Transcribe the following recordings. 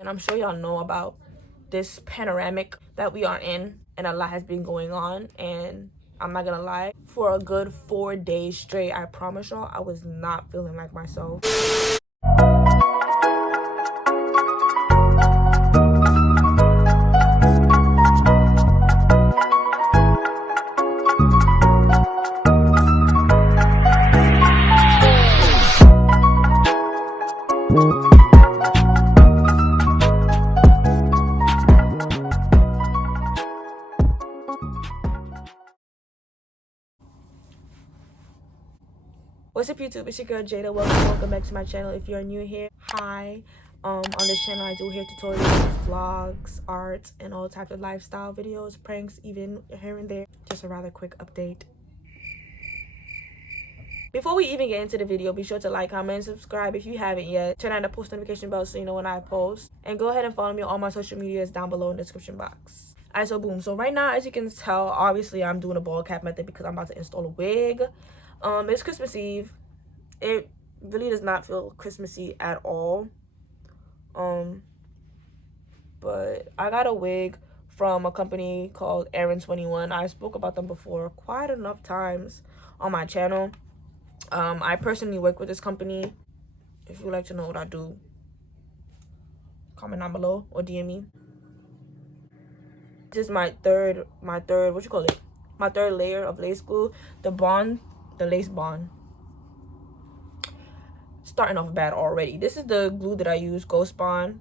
And I'm sure y'all know about this panoramic that we are in, and a lot has been going on. And I'm not gonna lie, for a good 4 days straight, I promise y'all, I was not feeling like myself. What's up, YouTube? It's your girl Jada. Welcome back to my channel. If you're new here, hi. On this channel I do hair tutorials, vlogs, art, and all types of lifestyle videos, pranks, even here and there. Just a rather quick update. Before we even get into the video, be sure to like, comment, and subscribe if you haven't yet. Turn on the post notification bell so you know when I post, and go ahead and follow me on all my social medias down below in the description box. Alright, so boom. So right now, as you can tell, obviously I'm doing a ball cap method because I'm about to install a wig. It's Christmas Eve. It really does not feel Christmassy at all. But I got a wig from a company called Aeryn21. I spoke about them before quite enough times on my channel. I personally work with this company. If you'd like to know what I do, comment down below or DM me. This is my third what you call it? My third layer of lace glue. The lace bond. Starting off bad already. This is the glue that I use, Ghost Bond.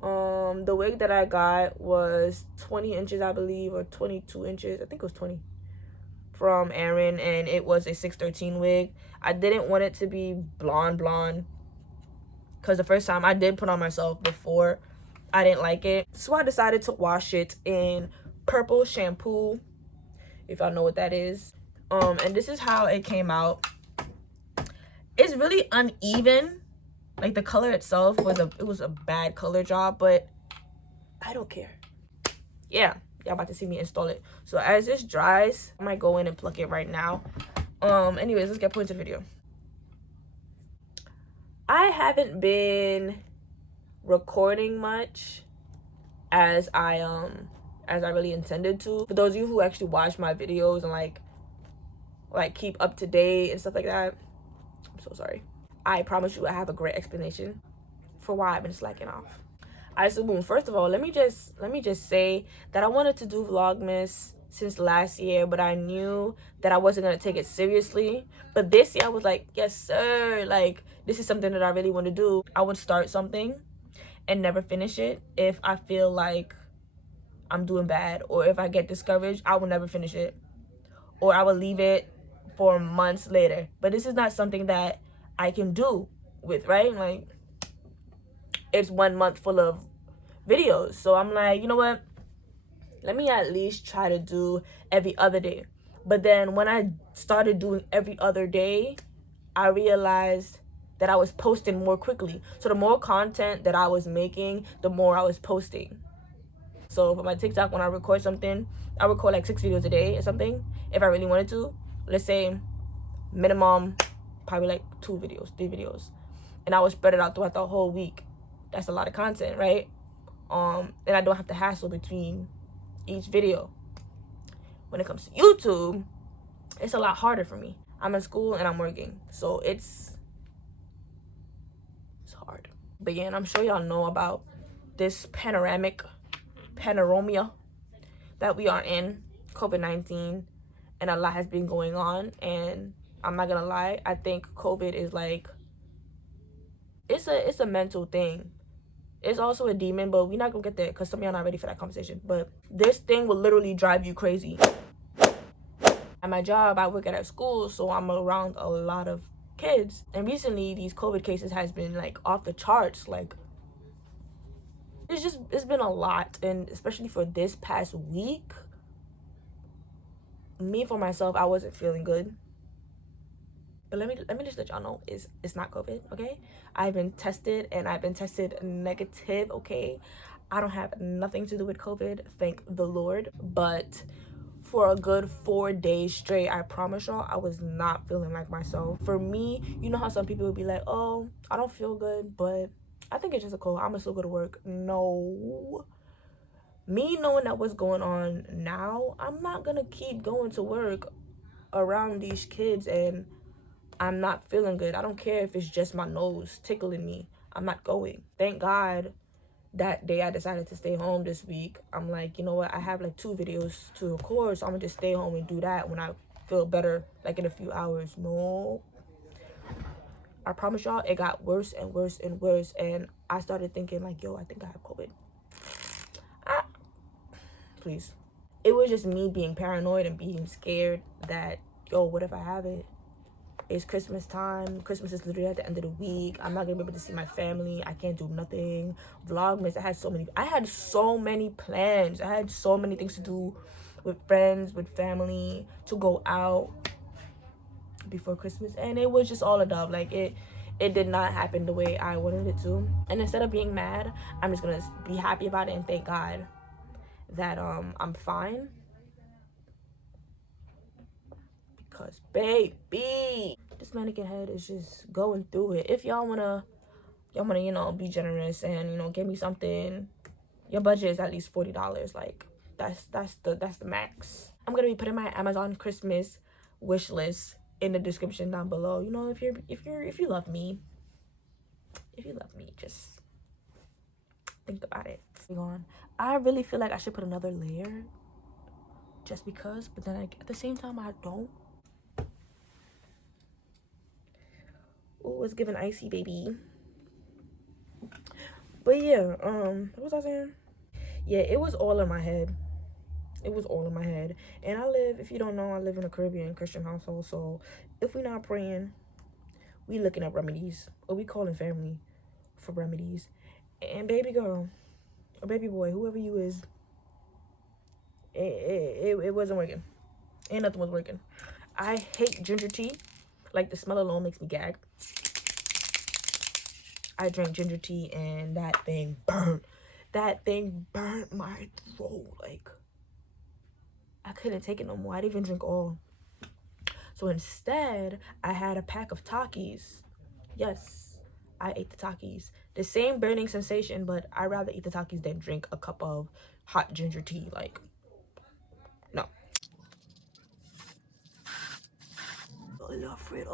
The wig that I got was 20 inches, I believe, or 22 inches. I think it was 20 from Aeryn, and it was a 613 wig. I didn't want it to be blonde because the first time I did put on myself before, I didn't like it. So I decided to wash it in purple shampoo, if y'all know what that is. And this is how it came out. It's really uneven. Like, the color itself was a bad color job, but I don't care. Yeah, y'all about to see me install it. So as this dries, I might go in and pluck it right now. Anyways, let's get put into the video. I haven't been recording much as I really intended to. For those of you who actually watch my videos and like keep up to date and stuff like that, I'm so sorry. I promise you I have a great explanation for why I've been slacking off. Alright, so boom. First of all, let me just say that I wanted to do Vlogmas since last year, but I knew that I wasn't gonna take it seriously. But this year I was like, yes sir, like this is something that I really want to do. I would start something and never finish it if I feel like I'm doing bad, or if I get discouraged, I will never finish it, or I will leave it for months later. But this is not something that I can do with, right? Like, it's 1 month full of videos. So I'm like, you know what? Let me at least try to do every other day. But then when I started doing every other day, I realized that I was posting more quickly. So the more content that I was making, the more I was posting. So for my TikTok, when I record something, I record like 6 videos a day or something. If I really wanted to, let's say minimum, probably like 2 videos, 3 videos. And I would spread it out throughout the whole week. That's a lot of content, right? And I don't have to hassle between each video. When it comes to YouTube, it's a lot harder for me. I'm in school and I'm working, so it's hard. But yeah, and I'm sure y'all know about this panorama that we are in, COVID-19, and a lot has been going on. And I'm not gonna lie, I think COVID is like, it's a mental thing. It's also a demon, but we're not gonna get there because some of y'all not ready for that conversation. But this thing will literally drive you crazy. At my job, I work at a school, so I'm around a lot of kids. And recently, these COVID cases has been like off the charts. Like, it's been a lot, and especially for this past week, me for myself, I wasn't feeling good. But let me just let y'all know, it's not COVID, okay? I've been tested, and I've been tested negative, okay? I don't have nothing to do with COVID, thank the Lord. But for a good 4 days straight, I promise y'all, I was not feeling like myself. For me, you know how some people would be like, oh, I don't feel good, but I think it's just a cold. I'm gonna still go to work. No. Me knowing that what's going on now, I'm not gonna keep going to work around these kids and I'm not feeling good. I don't care if it's just my nose tickling me. I'm not going. Thank God that day I decided to stay home this week. I'm like, you know what? I have like 2 videos to record, so I'm gonna just stay home and do that when I feel better, like in a few hours. No. I promise y'all, it got worse and worse and worse. And I started thinking like, yo, I think I have COVID. Ah, please. It was just me being paranoid and being scared that, yo, what if I have it? It's Christmas time. Christmas is literally at the end of the week. I'm not gonna be able to see my family. I can't do nothing. Vlogmas. I had so many plans. I had so many things to do with friends, with family, to go out before Christmas, and it was just all a dub. Like it did not happen the way I wanted it to. And instead of being mad, I'm just gonna be happy about it and thank God that I'm fine. Because baby, this mannequin head is just going through it. If y'all wanna you know, be generous and, you know, give me something, your budget is at least $40. Like that's the max. I'm gonna be putting my Amazon Christmas wish list in the description down below. You know, if you love me, just think about it. I really feel like I should put another layer just because, but then at the same time I don't. Oh, it's giving icy, baby. But yeah, what was I saying? Yeah, it was all in my head. It was all in my head. And I live, if you don't know, I live in a Caribbean Christian household. So if we're not praying, we looking at remedies, or we calling family for remedies. And baby girl, or baby boy, whoever you is, it wasn't working. Ain't nothing was working. I hate ginger tea. Like, the smell alone makes me gag. I drank ginger tea and that thing burned. That thing burnt my throat. Like, I couldn't take it no more. I didn't even drink all. So instead, I had a pack of Takis. Yes, I ate the Takis. The same burning sensation, but I'd rather eat the Takis than drink a cup of hot ginger tea. Like, no. Only afraid.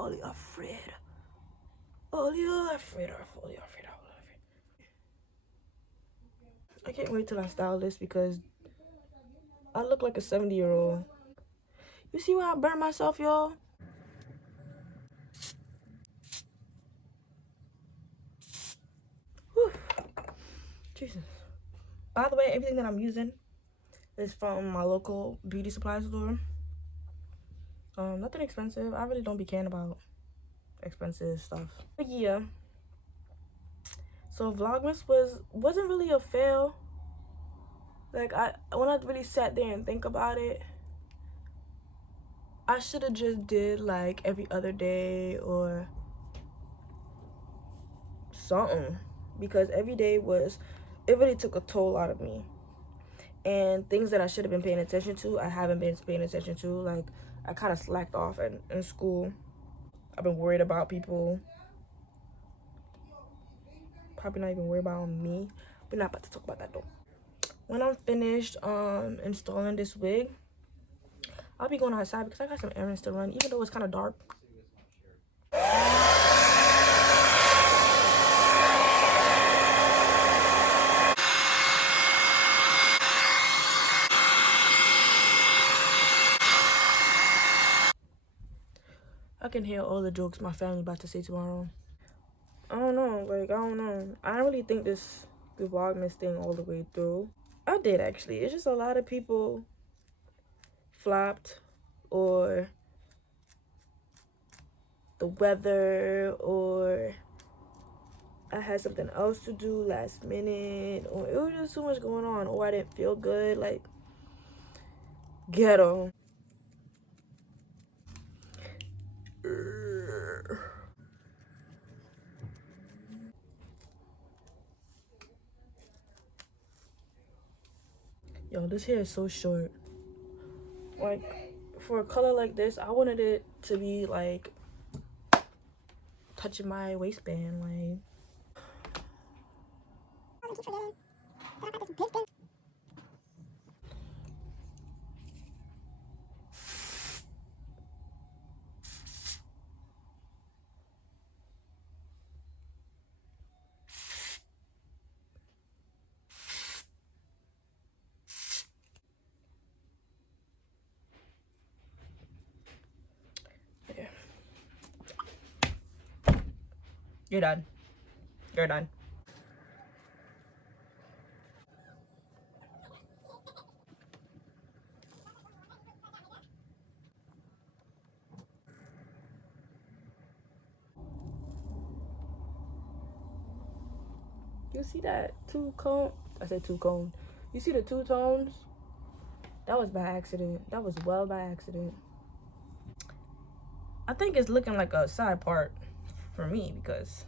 I can't wait till I style this because I look like a 70-year-old. You see where I burnt myself, y'all? Whew. Jesus. By the way, everything that I'm using is from my local beauty supply store. Nothing expensive. I really don't be caring about expensive stuff. But yeah. So Vlogmas wasn't really a fail. Like, when I really sat there and think about it, I should have just did like every other day or something, because every day it really took a toll out of me. And things that I should have been paying attention to, I haven't been paying attention to. Like, I kind of slacked off in school. I've been worried about people. Probably not even worried about me. We're not about to talk about that though. When I'm finished installing this wig, I'll be going outside because I got some errands to run, even though it's kind of dark. I can hear all the jokes my family about to say tomorrow. I don't know. I don't really think the Vlogmas thing all the way through. I did, actually. It's just a lot of people flopped, or the weather, or I had something else to do last minute, or it was just too much going on, or I didn't feel good. Like, ghetto. Yo, this hair is so short. Like, for a color like this, I wanted it to be like touching my waistband. Like, Yeah. You're done. You're done. You see that two cone? I said two cone. You see the two tones? That was by accident. That was well by accident. I think it's looking like a side part for me because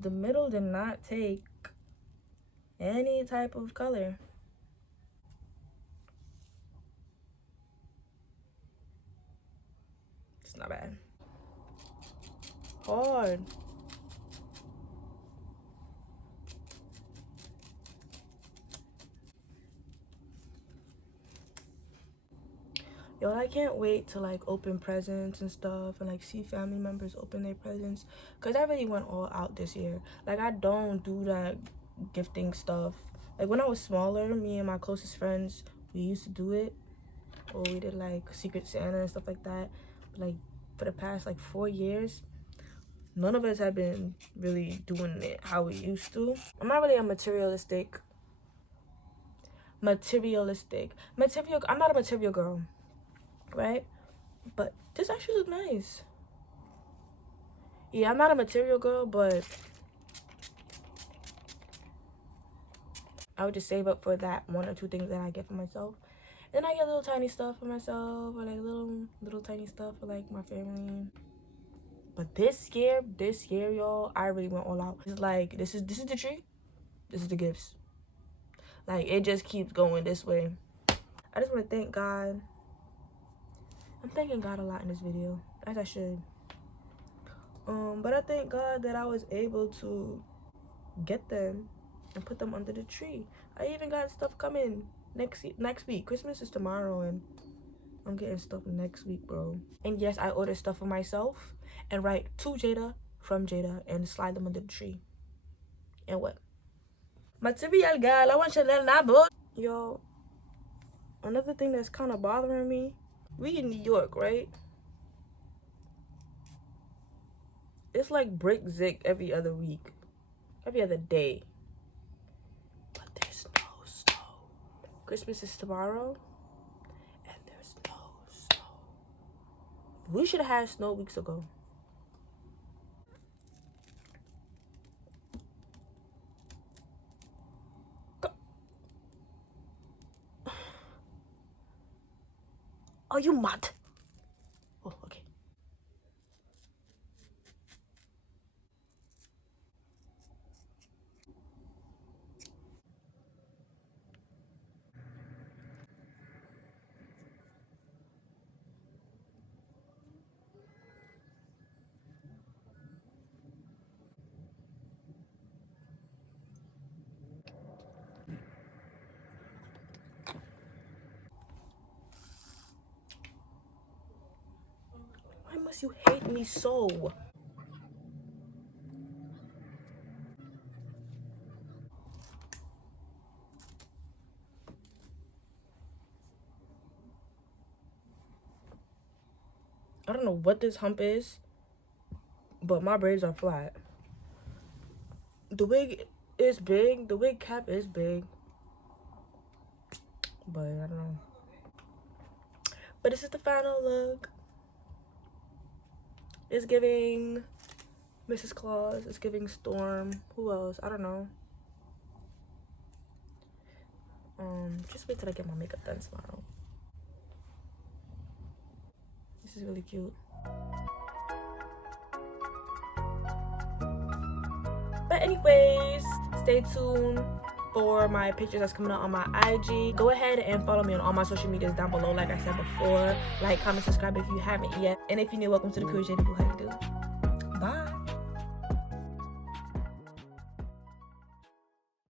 the middle did not take any type of color. It's not bad. Hard. Yo, I can't wait to like open presents and stuff and like see family members open their presents, because I really went all out this year. Like, I don't do that gifting stuff. Like, when I was smaller, me and my closest friends, we used to do it. Or we did like Secret Santa and stuff like that. But like for the past like 4 years, none of us have been really doing it how we used to. I'm not really a materialistic. I'm not a material girl, right? But this actually looks nice. Yeah, I'm not a material girl, but I would just save up for that 1 or 2 things that I get for myself. Then I get little tiny stuff for myself, or like little tiny stuff for like my family. But this year, y'all, I really went all out. It's like this is the tree, this is the gifts. Like, it just keeps going this way. I just want to thank God. I'm thanking God a lot in this video, as I should. But I thank God that I was able to get them and put them under the tree. I even got stuff coming next week. Christmas is tomorrow, and I'm getting stuff next week, bro. And yes, I ordered stuff for myself and write to Jada from Jada and slide them under the tree. And what? Material girl, I want Chanel Nabo. Yo, another thing that's kind of bothering me. We in New York, right? It's like brick zick every other week, every other day. But there's no snow. Christmas is tomorrow, and there's no snow. We should have had snow weeks ago. Are you mad? Oh, okay. Why must you hate me so? I don't know what this hump is, but my braids are flat. The wig is big. The wig cap is big. But I don't know. But this is the final look. It's giving Mrs. Claus. It's giving Storm. Who else? I don't know. Just wait till I get my makeup done tomorrow. This is really cute. But anyways, stay tuned for my pictures that's coming out on my IG. Go ahead and follow me on all my social medias down below, like I said before. Like, comment, subscribe if you haven't yet. And if you're new, welcome to the crew. How you do?